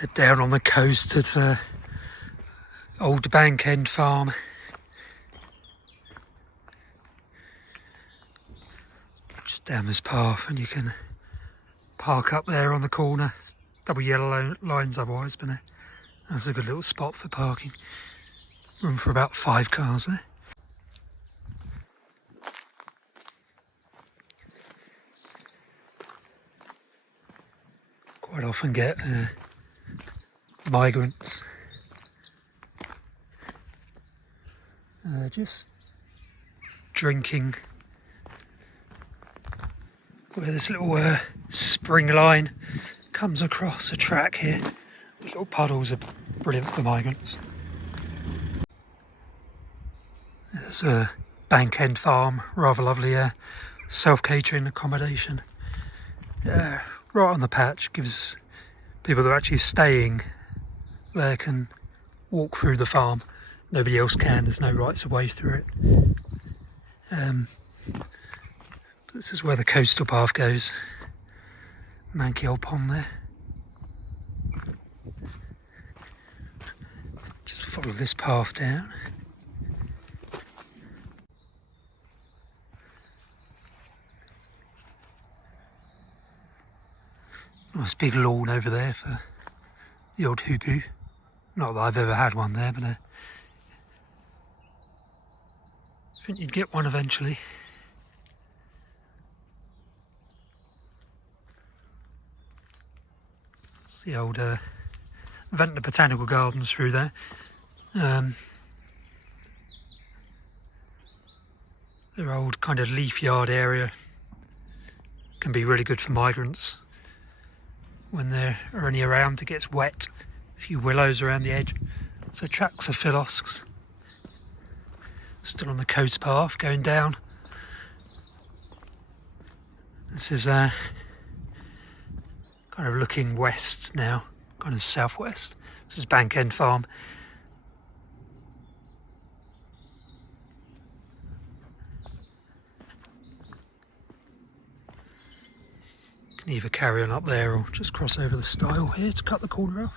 Head down on the coast at Old Bank End Farm. Just down this path, and you can park up there on the corner. Double yellow lines otherwise, but that's a good little spot for parking. Room for about 5 cars there. Quite often get migrants just drinking where this little spring line comes across a track here. The little puddles are brilliant for migrants. There's a Bank End Farm, rather lovely self-catering accommodation. Right on the patch, gives people that are actually staying there can walk through the farm. Nobody else can, there's no rights of way through it. This is where the coastal path goes. Manky old pond there. Just follow this path down. Nice big lawn over there for the old hoopoo. Not that I've ever had one there, but I think you'd get one eventually. It's the old Ventnor Botanical Gardens through there. Their old kind of leaf yard area can be really good for migrants when there are any around. It gets wet. A few willows around the edge. So tracks of phylloxes. Still on the coast path going down. This is kind of looking west now, kind of southwest. This is Bank End Farm. Can either carry on up there or just cross over the stile here to cut the corner off.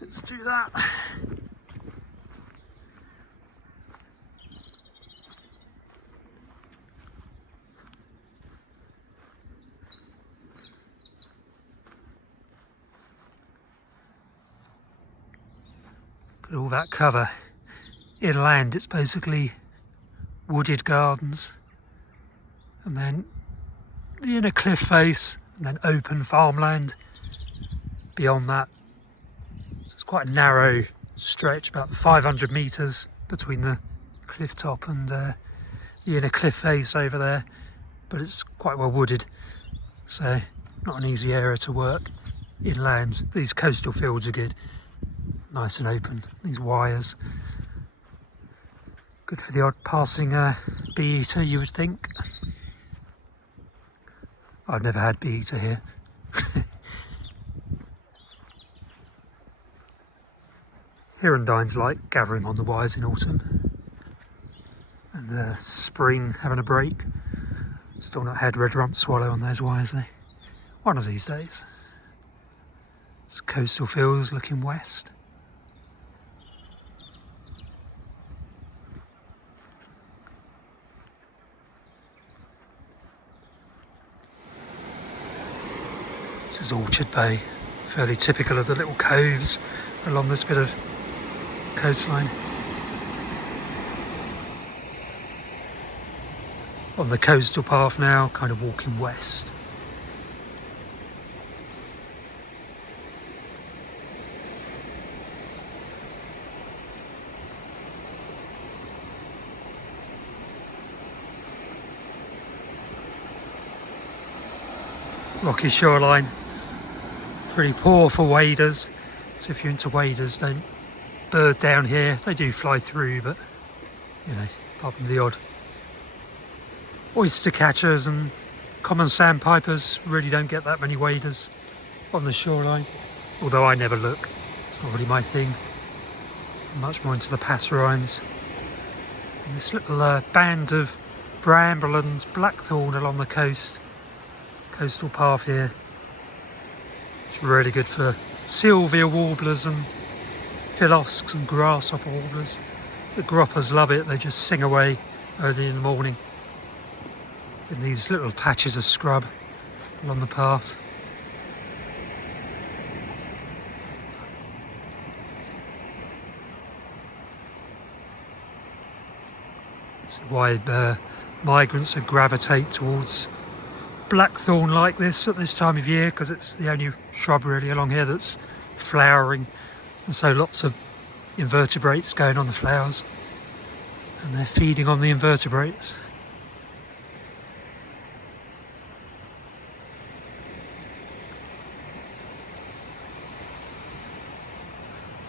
Let's do that. Got all that cover. Inland it's basically wooded gardens, and then the inner cliff face, and then open farmland beyond that. So it's quite a narrow stretch, about 500 metres between the cliff top and the inner cliff face over there, but it's quite well wooded, so not an easy area to work inland. These coastal fields are good, nice and open. These wires, good for the odd passing bee eater, you would think. I've never had bee eater here. Hirundines like gathering on the wires in autumn, and spring having a break. Still not had red rump swallow on those wires though. One of these days. It's coastal fields looking west. This is Orchard Bay, fairly typical of the little coves along this bit of coastline. On the coastal path now, kind of walking west. Rocky shoreline, pretty poor for waders, so if you're into waders, don't bird down here. They do fly through, but you know, apart from the odd oyster catchers and common sandpipers, really don't get that many waders on the shoreline, although I never look. It's not really my thing. I'm much more into the passerines. And this little band of bramble and blackthorn along the coast, coastal path here. It's really good for Sylvia warblers and philosks and grasshopper warblers. The groppers love it, they just sing away early in the morning in these little patches of scrub along the path. That's why migrants would gravitate towards blackthorn like this at this time of year, because it's the only shrub really along here that's flowering, and so lots of invertebrates going on the flowers, and they're feeding on the invertebrates.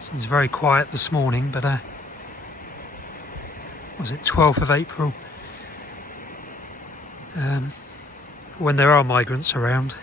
Seems very quiet this morning, but was it 12th of April? When there are migrants around.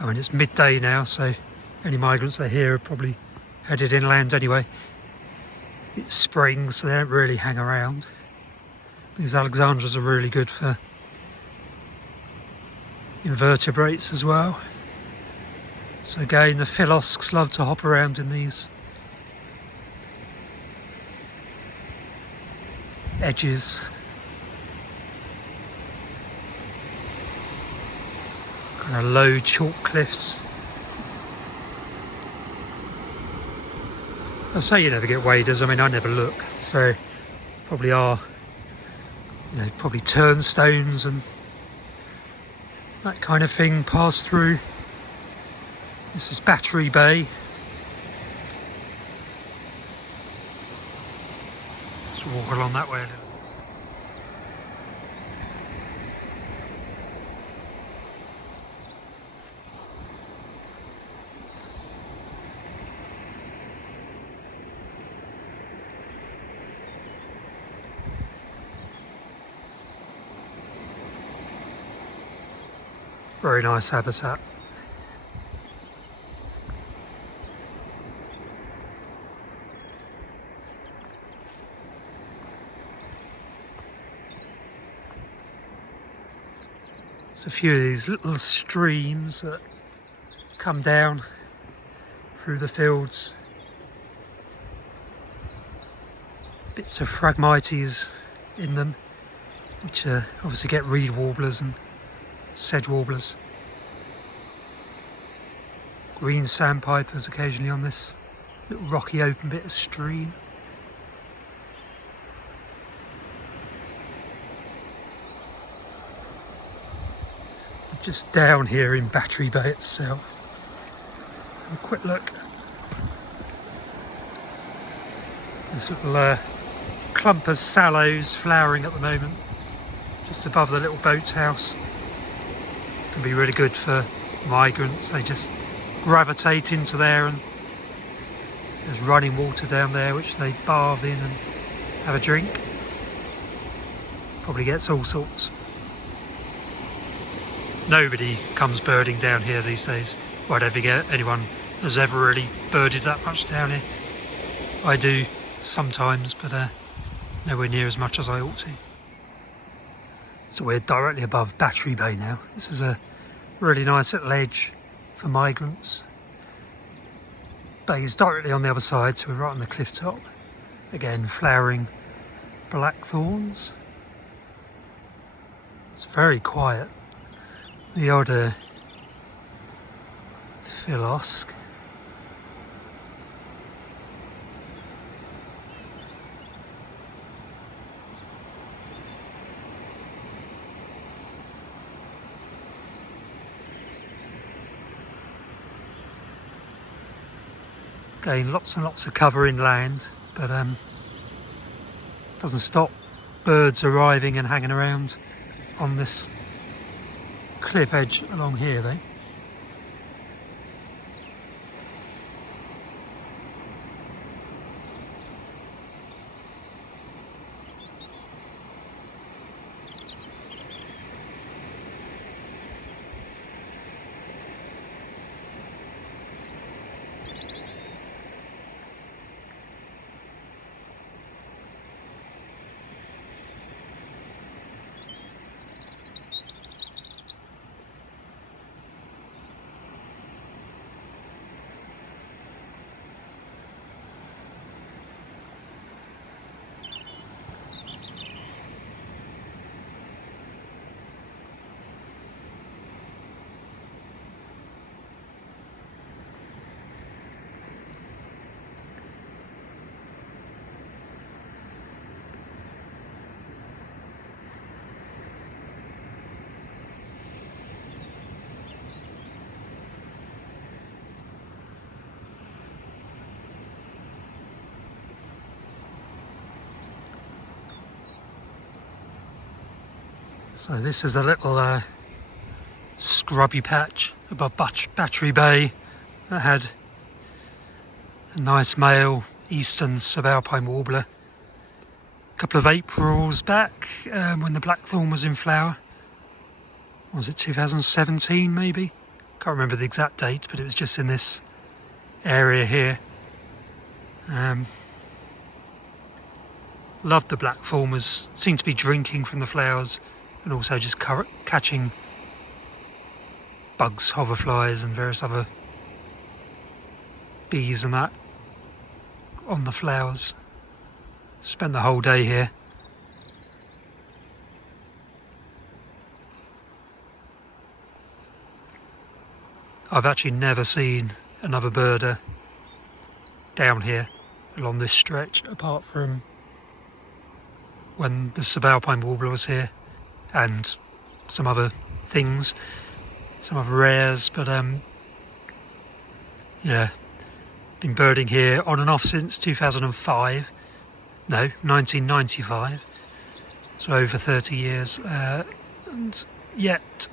I mean, it's midday now, so any migrants that are here are probably headed inland anyway. It's spring, so they don't really hang around. These Alexandras are really good for invertebrates as well. So again, the philosks love to hop around in these edges. Kind of low chalk cliffs. I say you never get waders, I mean I never look, so probably are, you know, probably turnstones and that kind of thing pass through. This is Battery Bay. Let's walk along that way a little. Very nice habitat. There's a few of these little streams that come down through the fields. Bits of Phragmites in them, which obviously get reed warblers and sedge warblers. Green sandpipers occasionally on this little rocky open bit of stream. Just down here in Battery Bay itself. Have a quick look. This little clump of sallows flowering at the moment, just above the little boathouse. Can be really good for migrants. They just gravitate into there, and there's running water down there which they bathe in and have a drink. Probably gets all sorts. Nobody comes birding down here these days. Well, I don't think anyone has ever really birded that much down here. I do sometimes, but nowhere near as much as I ought to. So we're directly above Battery Bay now. This is a really nice little edge for migrants. Bay's directly on the other side, so we're right on the cliff top. Again, flowering blackthorns. It's very quiet. The odd philosk. Again, lots and lots of cover inland, but doesn't stop birds arriving and hanging around on this cliff edge along here though. So this is a little scrubby patch above Battery Bay that had a nice male eastern subalpine warbler a couple of Aprils back, when the blackthorn was in flower. Was it 2017 maybe? Can't remember the exact date, but it was just in this area here. Loved the blackthorn, seemed to be drinking from the flowers and also just catching bugs, hoverflies and various other bees and that on the flowers. Spent the whole day here. I've actually never seen another birder down here along this stretch apart from when the subalpine warbler was here and some other things, some other rares, but yeah, been birding here on and off since 2005. No, 1995, so over 30 years, and yet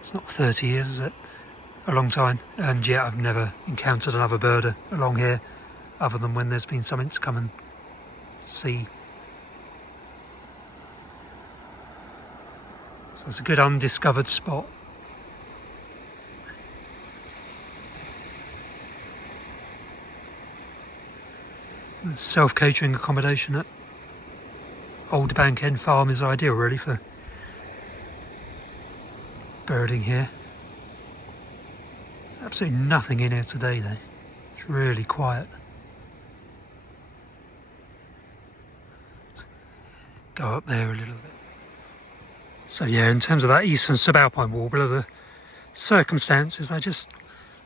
it's not 30 years, is it? A long time, and yet I've never encountered another birder along here other than when there's been something to come and see. So it's a good undiscovered spot. Self-catering accommodation at Old Bank End Farm is ideal really for birding here. There's absolutely nothing in here today though. It's really quiet. Let's go up there a little bit. So yeah, in terms of that eastern subalpine warbler, the circumstances, I just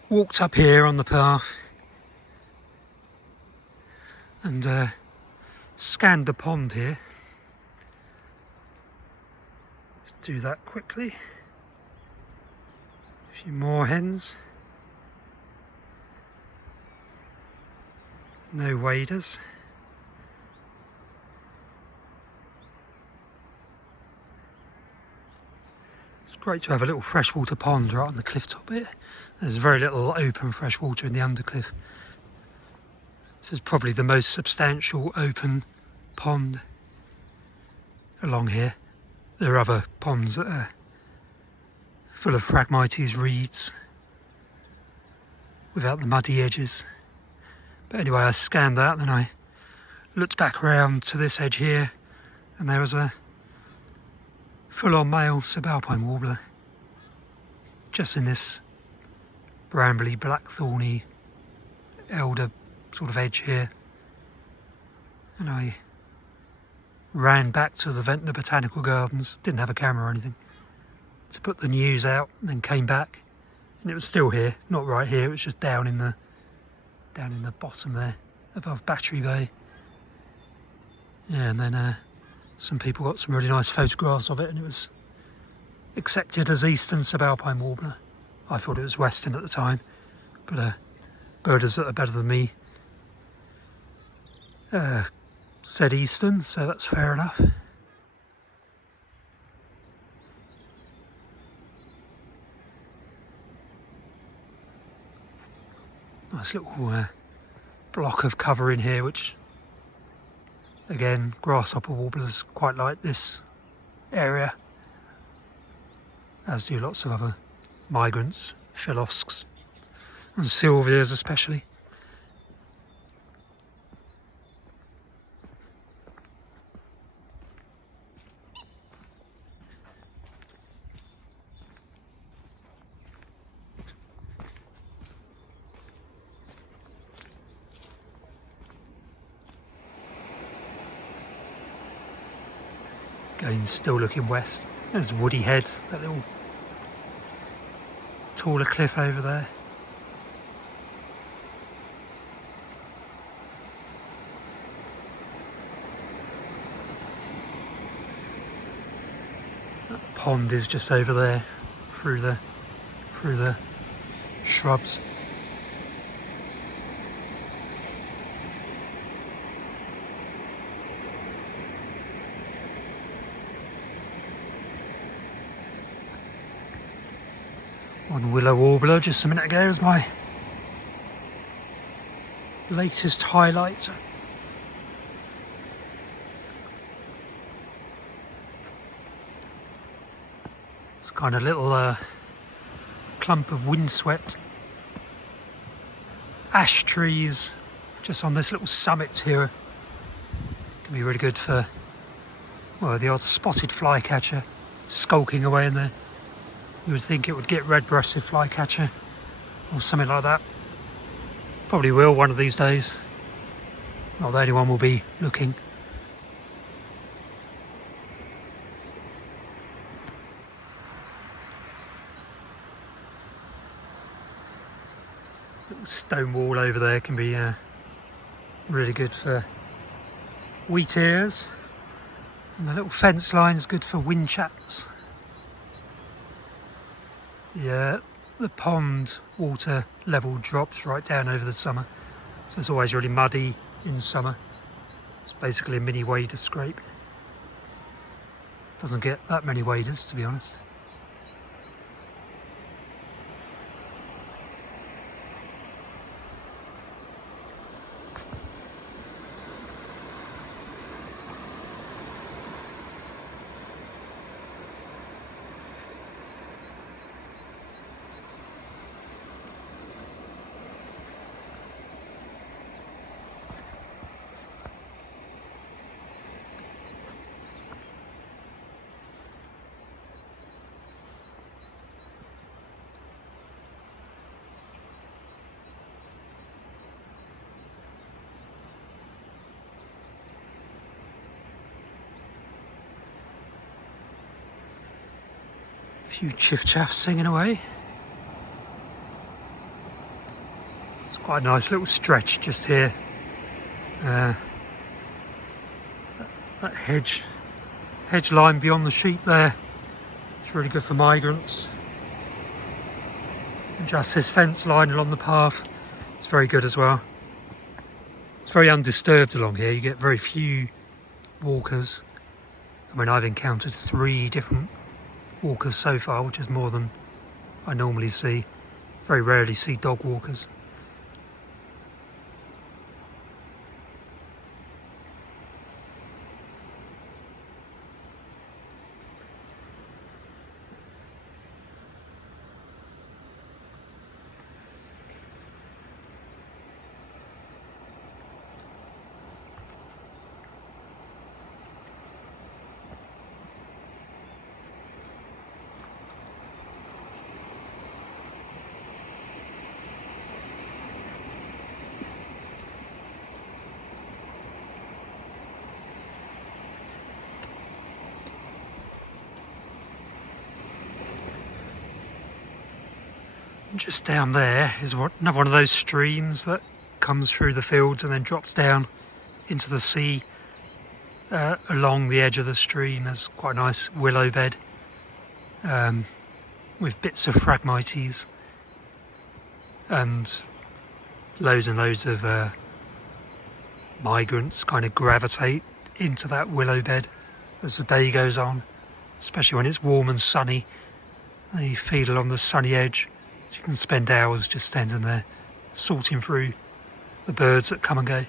walked up here on the path and scanned the pond here. Let's do that quickly. A few more hens. No waders. It's great to have a little freshwater pond right on the cliff top here. There's very little open freshwater in the undercliff. This is probably the most substantial open pond along here. There are other ponds that are full of Phragmites reeds without the muddy edges. But anyway, I scanned that, then I looked back around to this edge here and there was a full-on male subalpine warbler just in this brambly, blackthorny elder sort of edge here, and I ran back to the Ventnor Botanical Gardens, didn't have a camera or anything, to put the news out, and then came back and it was still here, not right here, it was just down in the bottom there above Battery Bay. Yeah, and then some people got some really nice photographs of it and it was accepted as eastern subalpine warbler. I thought it was western at the time, but birders that are better than me said eastern, so that's fair enough. Nice little block of cover in here, which again, grasshopper warblers quite like this area, as do lots of other migrants, philosks and sylvias especially. Again, still looking west. There's Woody Head, that little taller cliff over there. That pond is just over there, through the shrubs. One willow warbler just a minute ago was my latest highlight. It's kind of little clump of windswept ash trees just on this little summit here. Can be really good for, well, the odd spotted flycatcher skulking away in there. You would think it would get red-breasted flycatcher or something like that. Probably will one of these days. Not that anyone will be looking. Little stone wall over there can be really good for wheat ears. And the little fence line is good for whinchats. Yeah, the pond water level drops right down over the summer, so it's always really muddy in summer. It's basically a mini wader scrape. Doesn't get that many waders, to be honest. A few chiff-chaffs singing away. It's quite a nice little stretch just here. That hedge line beyond the sheep there, it's really good for migrants. And just this fence line along the path, it's very good as well. It's very undisturbed along here. You get very few walkers. I mean, I've encountered 3 different walkers so far, which is more than I normally see. Very rarely see dog walkers. Just down there is another one of those streams that comes through the fields and then drops down into the sea. Along the edge of the stream there's quite a nice willow bed with bits of Phragmites and loads of migrants kind of gravitate into that willow bed as the day goes on, especially when it's warm and sunny. They feed along the sunny edge. You can spend hours just standing there sorting through the birds that come and go.